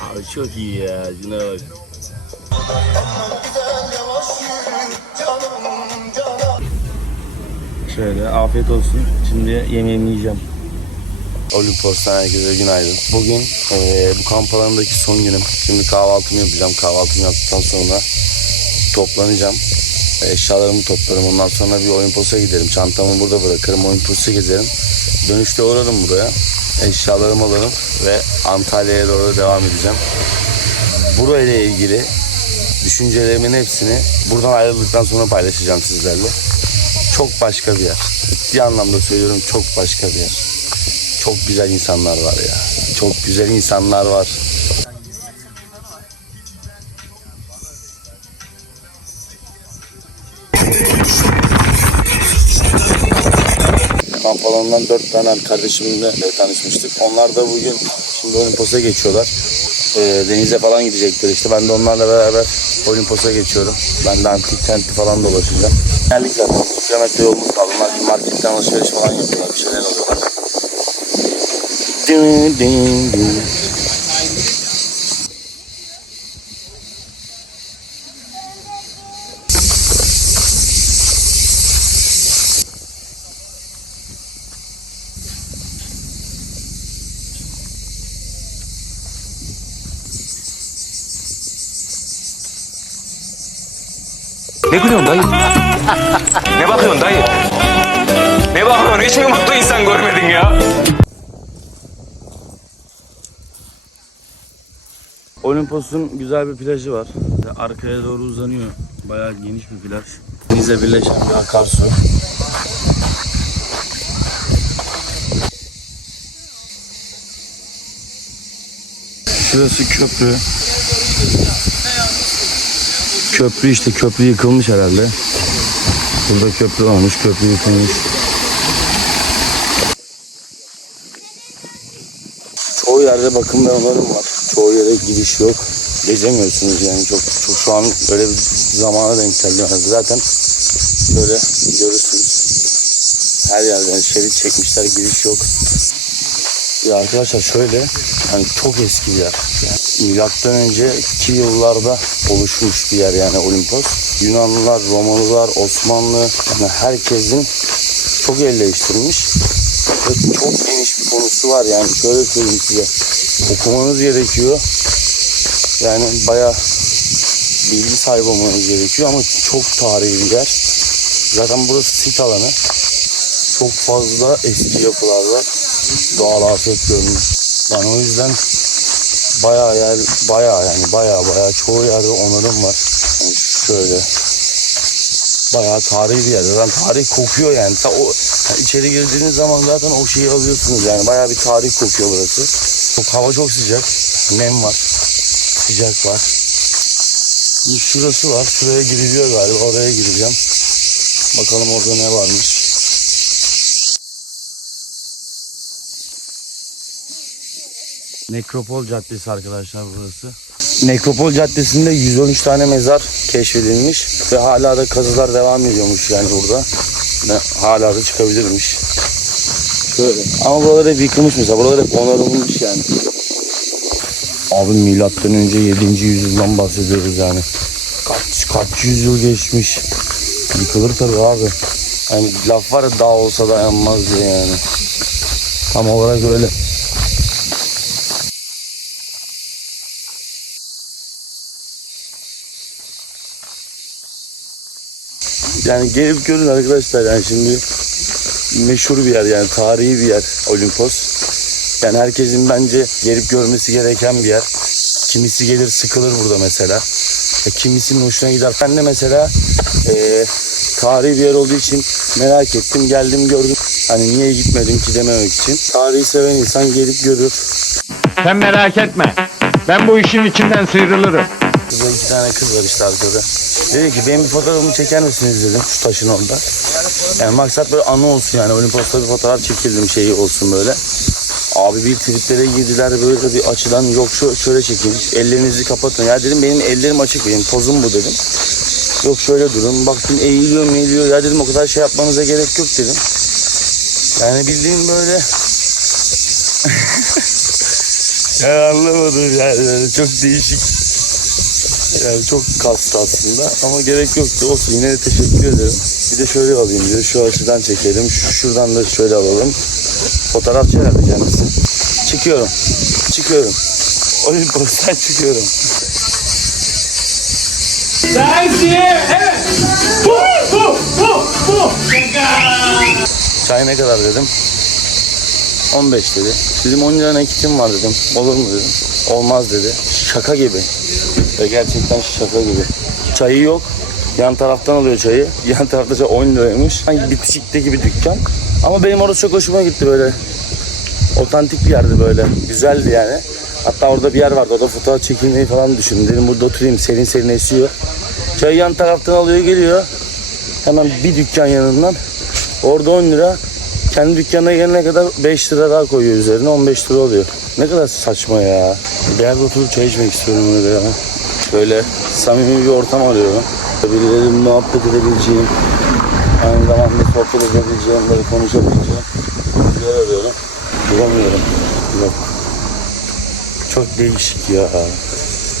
Abi çok iyi ya. Şuna bak. Şöyle afiyet olsun. Şimdi yemeğimi yiyeceğim. Olimpos'tan herkese günaydın. Bugün eee, bu kamp alanındaki son günüm. Şimdi kahvaltımı yapacağım. Kahvaltımı yaptıktan sonra toplanacağım. Eşyalarımı toplarım. Ondan sonra bir Olimpos'a giderim. Çantamı burada bırakırım. Olimpos'a gezerim. Dönüşte uğrarım buraya. Eşyalarımı alırım ve Antalya'ya doğru devam edeceğim. Burayla ilgili düşüncelerimin hepsini buradan ayrıldıktan sonra paylaşacağım sizlerle. Çok başka bir yer. Ciddi anlamda söylüyorum çok başka bir yer. Çok güzel insanlar var ya. Çok güzel insanlar var. Alanından dört tane kardeşimle tanışmıştık. Onlar da bugün şimdi Olimpos'a geçiyorlar. Ee, denize falan gidecekler işte. Ben de onlarla beraber Olimpos'a geçiyorum. Ben de antik kenti falan dolaşacağım. Geldik zaten. 2 kilometre yolumuz kaldı. Marketten alışveriş falan yapıyorlar. Bir şeyler alıyorlar. Dın dın. Ne gülüyorsun dayı? ne bakıyorsun dayı? Ne bakıyorsun? Hiç mi mutlu insan görmedin ya? Olimpos'un güzel bir plajı var. Arkaya doğru uzanıyor. Bayağı geniş bir plaj. Denize birleşen bir akarsu. Şurası köprü. Köprü işte köprü yıkılmış herhalde. Burada köprü olmuş, köprü yıkılmış. Çoğu yerde bakım ve onarım var. Çoğu yere giriş yok. Gezemiyorsunuz yani çok, çok şu an öyle bir zamana denk geldi. Zaten böyle görürsünüz. Her yerden şerit çekmişler giriş yok. Ya arkadaşlar şöyle hani çok eski bir yer. Yani milattan önceki yıllarda oluşmuş bir yer yani Olimpos. Yunanlılar, Romalılar, Osmanlı yani herkesin çok el değiştirmiş. Ve çok geniş bir konusu var yani şöyle söyleyeyim size. Okumanız gerekiyor. Yani bayağı bilgi sahibi olmanız gerekiyor ama çok tarihi bir yer. Zaten burası sit alanı. Çok fazla eski yapılar var. Doğal afet görünüyor. Yani o yüzden bayağı yer, bayağı yani bayağı bayağı çoğu yerde onarım var. Yani şöyle bayağı tarihi bir yer. Zaten tarih kokuyor yani. Ta o yani içeri girdiğiniz zaman zaten o şeyi alıyorsunuz yani. Bayağı bir tarih kokuyor burası. Çok hava çok sıcak. Nem var. Sıcak var. Şurası var. Şuraya giriliyor galiba. Oraya gireceğim. Bakalım orada ne varmış. Nekropol Caddesi arkadaşlar burası. Nekropol Caddesi'nde 113 tane mezar keşfedilmiş ve hala da kazılar devam ediyormuş yani burada. Hala da çıkabilirmiş. Şöyle. Ama buralar hep yıkılmış mesela. Buralar hep onarılmış yani. Abi milattan önce 7. yüzyıldan bahsediyoruz yani. Kaç kaç yüzyıl geçmiş. Yıkılır tabii abi. Yani laf var ya dağ olsa dayanmaz diye yani. Tam olarak öyle. Yani gelip görün arkadaşlar yani şimdi meşhur bir yer yani tarihi bir yer Olimpos. Yani herkesin bence gelip görmesi gereken bir yer. Kimisi gelir sıkılır burada mesela. E, kimisinin hoşuna gider. Ben de mesela e, tarihi bir yer olduğu için merak ettim. Geldim gördüm. Hani niye gitmedim ki dememek için. Tarihi seven insan gelip görür. Sen merak etme. Ben bu işin içinden sıyrılırım. Tane kız var işte arkada. Dedi ki benim bir fotoğrafımı çeker misiniz dedim şu taşın orada. Yani maksat böyle anı olsun yani Olimpos'ta bir fotoğraf çekildim şeyi olsun böyle. Abi bir triplere girdiler böyle bir açıdan yok şu şöyle çekin ellerinizi kapatın. Ya dedim benim ellerim açık benim pozum bu dedim. Yok şöyle durun baktım eğiliyor eğiliyor ya dedim o kadar şey yapmanıza gerek yok dedim. Yani bildiğim böyle Yani anlamadım yani çok değişik. Yani çok kastı aslında ama gerek yoktu. Olsun yine de teşekkür ederim. Bir de şöyle alayım diyor. Şu açıdan çekelim. Şu, şuradan da şöyle alalım. Fotoğrafçı herhalde kendisi. Çıkıyorum. Çıkıyorum. Olimpos'tan çıkıyorum. Çay ne kadar dedim. 15 dedi. Dedim 10 lira nakitim var dedim. Olur mu dedim. Olmaz dedi. Şaka gibi. Ve gerçekten şaka gibi. Çayı yok. Yan taraftan alıyor çayı. Yan tarafta çay 10 liraymış. Hangi bitişikteki bir dükkan. Ama benim orası çok hoşuma gitti böyle. Otantik bir yerdi böyle. Güzeldi yani. Hatta orada bir yer vardı. Orada fotoğraf çekilmeyi falan düşündüm. Dedim burada oturayım. Serin serin esiyor. Çayı yan taraftan alıyor geliyor. Hemen bir dükkan yanından. Orada 10 lira. Kendi dükkanına gelene kadar 5 lira daha koyuyor üzerine 15 lira oluyor. Ne kadar saçma ya. Bir yerde oturup çay içmek istiyorum öyle ya. Böyle samimi bir ortam arıyorum. Birileriyle muhabbet edebileceğim, aynı zamanda sohbet edebileceğim, böyle konuşabileceğim bir yer arıyorum. Bulamıyorum. Yok. Çok değişik ya.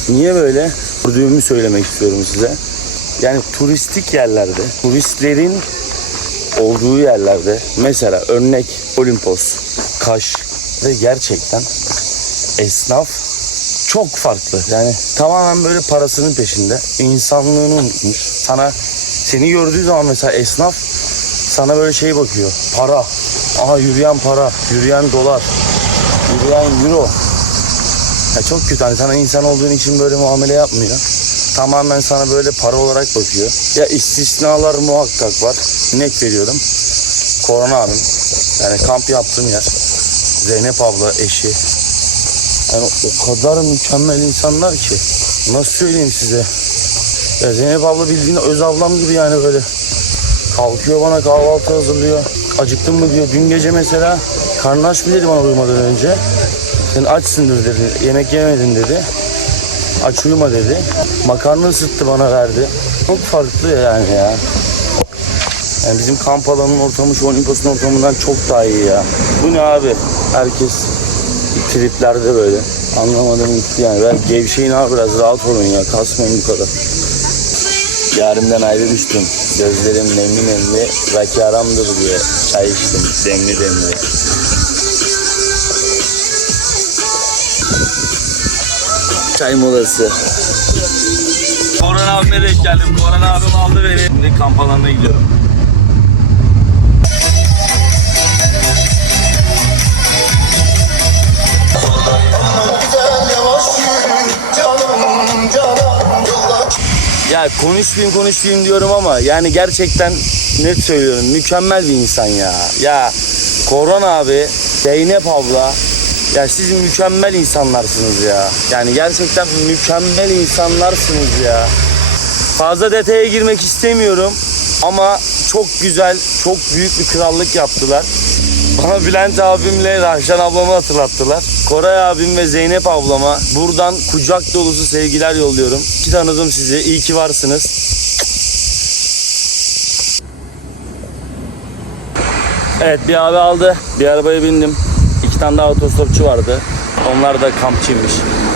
Niye böyle? Gördüğümü söylemek istiyorum size. Yani turistik yerlerde, turistlerin olduğu yerlerde mesela örnek Olimpos, Kaş ve gerçekten esnaf çok farklı. Yani tamamen böyle parasının peşinde. insanlığını unutmuş. Sana seni gördüğü zaman mesela esnaf sana böyle şey bakıyor. Para. Aha yürüyen para, yürüyen dolar, yürüyen euro. Ya çok kötü. Hani sana insan olduğun için böyle muamele yapmıyor. Tamamen sana böyle para olarak bakıyor. Ya istisnalar muhakkak var. Net veriyorum. Korona abim. Yani kamp yaptığım yer. Zeynep abla eşi. Yani o kadar mükemmel insanlar ki. Nasıl söyleyeyim size? Ya Zeynep abla bildiğin öz ablam gibi yani böyle. Kalkıyor bana kahvaltı hazırlıyor. Acıktın mı diyor. Dün gece mesela karnı aç mı dedi bana uyumadan önce. Sen açsındır dedi. Yemek yemedin dedi. Aç uyuma dedi. Makarna ısıttı bana verdi. Çok farklı yani ya. Yani bizim kamp alanının ortamı şu Olimpos'un ortamından çok daha iyi ya. Bu ne abi? Herkes triplerde böyle. Anlamadım gitti yani. Ben gevşeyin abi biraz rahat olun ya. Kasmayın bu kadar. Yarimden ayrı düştüm. Gözlerim nemli nemli. Belki aramdır diye çay içtim. Demli demli. Çay molası. Koran abime denk geldim. Koran abim aldı beni. Şimdi kamp alanına gidiyorum. Ya konuşmayayım konuşmayayım diyorum ama yani gerçekten net söylüyorum mükemmel bir insan ya. Ya Koran abi, Zeynep abla ya siz mükemmel insanlarsınız ya. Yani gerçekten mükemmel insanlarsınız ya. Fazla detaya girmek istemiyorum ama çok güzel, çok büyük bir krallık yaptılar. Bana Bülent abimle Rahşan ablamı hatırlattılar. Koray abim ve Zeynep ablama buradan kucak dolusu sevgiler yolluyorum. İyi tanıdım sizi. İyi ki varsınız. Evet bir abi aldı. Bir arabaya bindim. İki tane daha otostopçu vardı. Onlar da kampçıymış.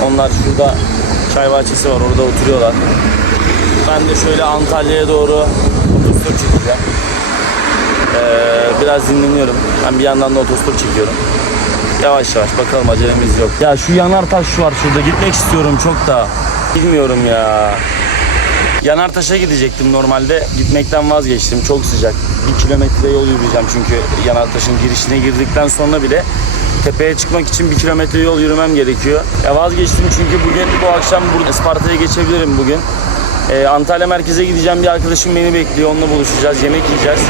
Onlar şurada çay bahçesi var. Orada oturuyorlar. Ben de şöyle Antalya'ya doğru otostop çekeceğim. Ee, biraz dinleniyorum. Ben bir yandan da otostop çekiyorum. Yavaş yavaş bakalım acelemiz yok. Ya şu yanar taş var şurada gitmek istiyorum çok da. Bilmiyorum ya. Yanartaş'a gidecektim normalde. Gitmekten vazgeçtim. Çok sıcak. Bir kilometre yol yürüyeceğim çünkü Yanartaş'ın girişine girdikten sonra bile tepeye çıkmak için bir kilometre yol yürümem gerekiyor. Ya vazgeçtim çünkü bugün bu akşam burada Isparta'ya geçebilirim bugün. Ee, Antalya merkeze gideceğim. Bir arkadaşım beni bekliyor. Onunla buluşacağız. Yemek yiyeceğiz.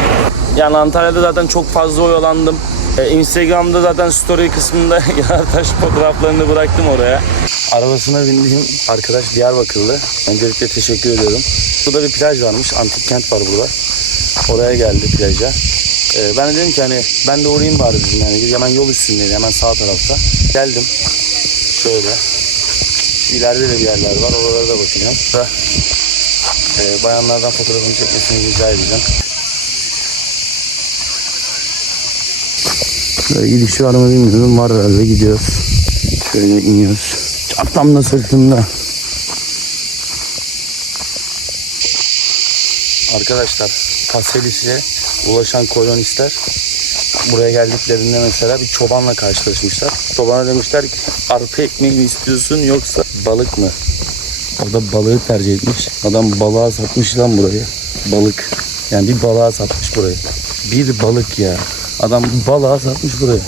Yani Antalya'da zaten çok fazla oyalandım. Ee, Instagram'da zaten story kısmında Yanartaş fotoğraflarını bıraktım oraya. Arabasına bindiğim arkadaş Diyarbakırlı. Öncelikle teşekkür ediyorum. Burada bir plaj varmış. Antik kent var burada. Oraya geldi plaja. Ee, ben de dedim ki hani ben de uğrayayım bari dedim yani. Hemen yol üstündeydi hemen sağ tarafta. Geldim. Şöyle. İleride de bir yerler var. Oralara da bakacağım. Da, e, bayanlardan fotoğrafını çekmesini rica edeceğim. Gidiş var mı bilmiyorum. Var herhalde gidiyoruz. Şöyle iniyoruz. Çantam da sırtımda. Arkadaşlar Kaselis'e ulaşan kolonistler buraya geldiklerinde mesela bir çobanla karşılaşmışlar. Çobana demişler ki arpa ekmeği mi istiyorsun yoksa balık mı? Orada balığı tercih etmiş. Adam balığa satmış lan burayı. Balık. Yani bir balığa satmış burayı. Bir balık ya. Adam balığa satmış burayı.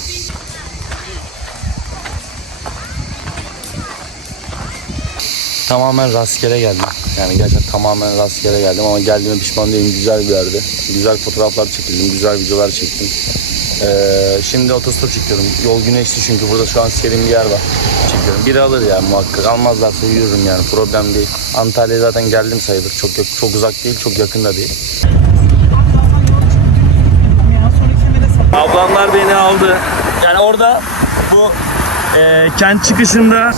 Tamamen rastgele geldim. Yani gerçekten tamamen rastgele geldim ama geldiğime pişman değilim. Güzel bir yerdi. Güzel fotoğraflar çekildim. Güzel videolar çektim. Ee, şimdi otostop çekiyorum. Yol güneşli çünkü burada şu an serin bir yer var. Çekiyorum. Biri alır yani muhakkak. Almazlarsa yürürüm yani. Problem değil. Antalya'ya zaten geldim sayılır. Çok çok uzak değil, çok yakın da değil. Ablamlar beni aldı. Yani orada bu e, kent çıkışında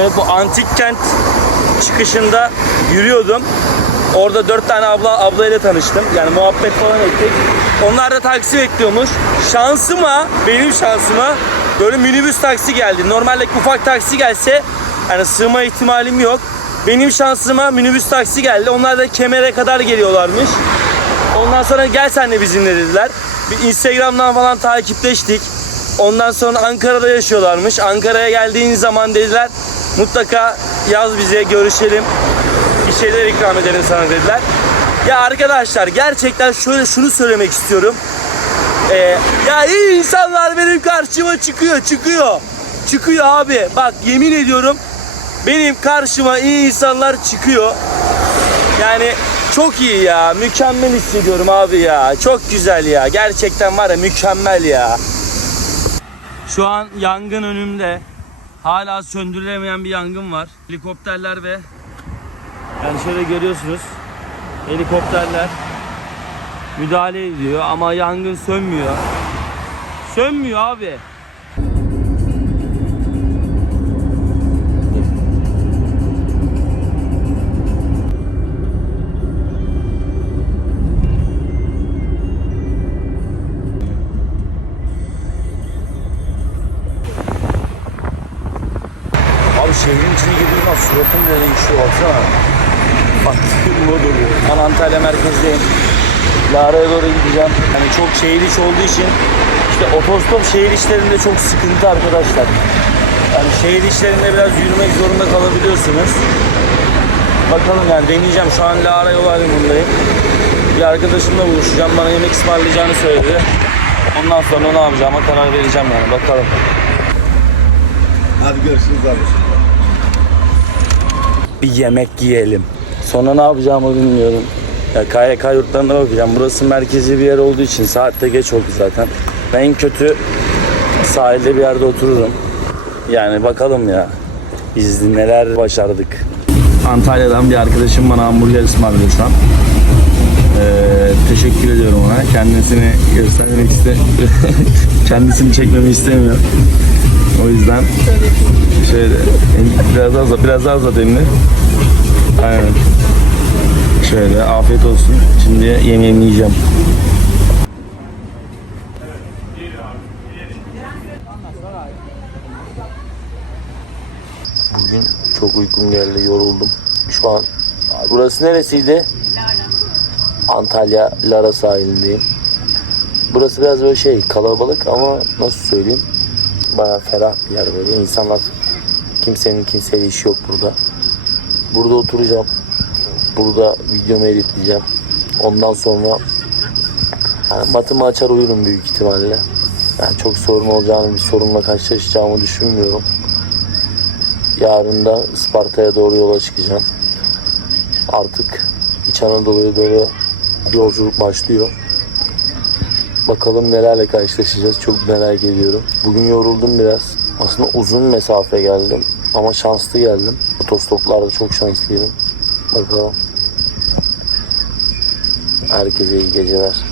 Evet bu antik kent çıkışında yürüyordum. Orada dört tane abla ablayla tanıştım. Yani muhabbet falan ettik. Onlar da taksi bekliyormuş. Şansıma, benim şansıma böyle minibüs taksi geldi. Normalde ufak taksi gelse yani sığma ihtimalim yok. Benim şansıma minibüs taksi geldi. Onlar da kemere kadar geliyorlarmış. Ondan sonra gel sen de bizimle dediler. Bir Instagram'dan falan takipleştik. Ondan sonra Ankara'da yaşıyorlarmış. Ankara'ya geldiğin zaman dediler mutlaka yaz bize görüşelim. Bir şeyler ikram edelim sana dediler. Ya arkadaşlar gerçekten şöyle şunu söylemek istiyorum. Ee, ya iyi insanlar benim karşıma çıkıyor, çıkıyor. Çıkıyor abi. Bak yemin ediyorum benim karşıma iyi insanlar çıkıyor. Yani çok iyi ya. Mükemmel hissediyorum abi ya. Çok güzel ya. Gerçekten var ya mükemmel ya. Şu an yangın önümde. Hala söndürülemeyen bir yangın var. Helikopterler ve yani şöyle görüyorsunuz. Helikopterler müdahale ediyor ama yangın sönmüyor. Sönmüyor abi. Şehrin içine girdiğim zaman suratım bile değişiyor baksana. Bak bu duruyor. Ben Antalya merkezdeyim. Lara'ya doğru gideceğim. Yani çok şehir içi olduğu için işte otostop şehir içlerinde çok sıkıntı arkadaşlar. Yani şehir içlerinde biraz yürümek zorunda kalabiliyorsunuz. Bakalım yani deneyeceğim. Şu an Lara yol ayrımındayım. Bir arkadaşımla buluşacağım. Bana yemek ısmarlayacağını söyledi. Ondan sonra ne yapacağıma karar vereceğim yani. Bakalım. Hadi görüşürüz abi. Bir yemek yiyelim. Sonra ne yapacağımı bilmiyorum. Ya KYK yurtlarına bakacağım. Burası merkezi bir yer olduğu için saatte geç oldu zaten. Ben en kötü sahilde bir yerde otururum. Yani bakalım ya. Biz neler başardık. Antalya'dan bir arkadaşım bana hamburger ısmarlıyor şu an. Ee, teşekkür ediyorum ona. Kendisini göstermek iste kendisini çekmemi istemiyor. O yüzden şöyle biraz daha uzat, biraz daha uzat elini. Aynen. Şöyle afiyet olsun. Şimdi yemeğimi yiyeceğim. Bugün çok uykum geldi, yoruldum. Şu an burası neresiydi? Antalya Lara sahilindeyim. Burası biraz böyle şey kalabalık ama nasıl söyleyeyim? Baya ferah bir yer böyle. İnsanlar kimsenin kimseyle işi yok burada. Burada oturacağım. Burada videomu editleyeceğim. Ondan sonra yani matımı açar uyurum büyük ihtimalle. Yani çok sorun olacağını, bir sorunla karşılaşacağımı düşünmüyorum. Yarın da Isparta'ya doğru yola çıkacağım. Artık İç Anadolu'ya doğru yolculuk başlıyor. Bakalım nelerle karşılaşacağız. Çok merak ediyorum. Bugün yoruldum biraz. Aslında uzun mesafe geldim. Ama şanslı geldim. Otostoplarda çok şanslıyım. Bakalım. Herkese iyi geceler.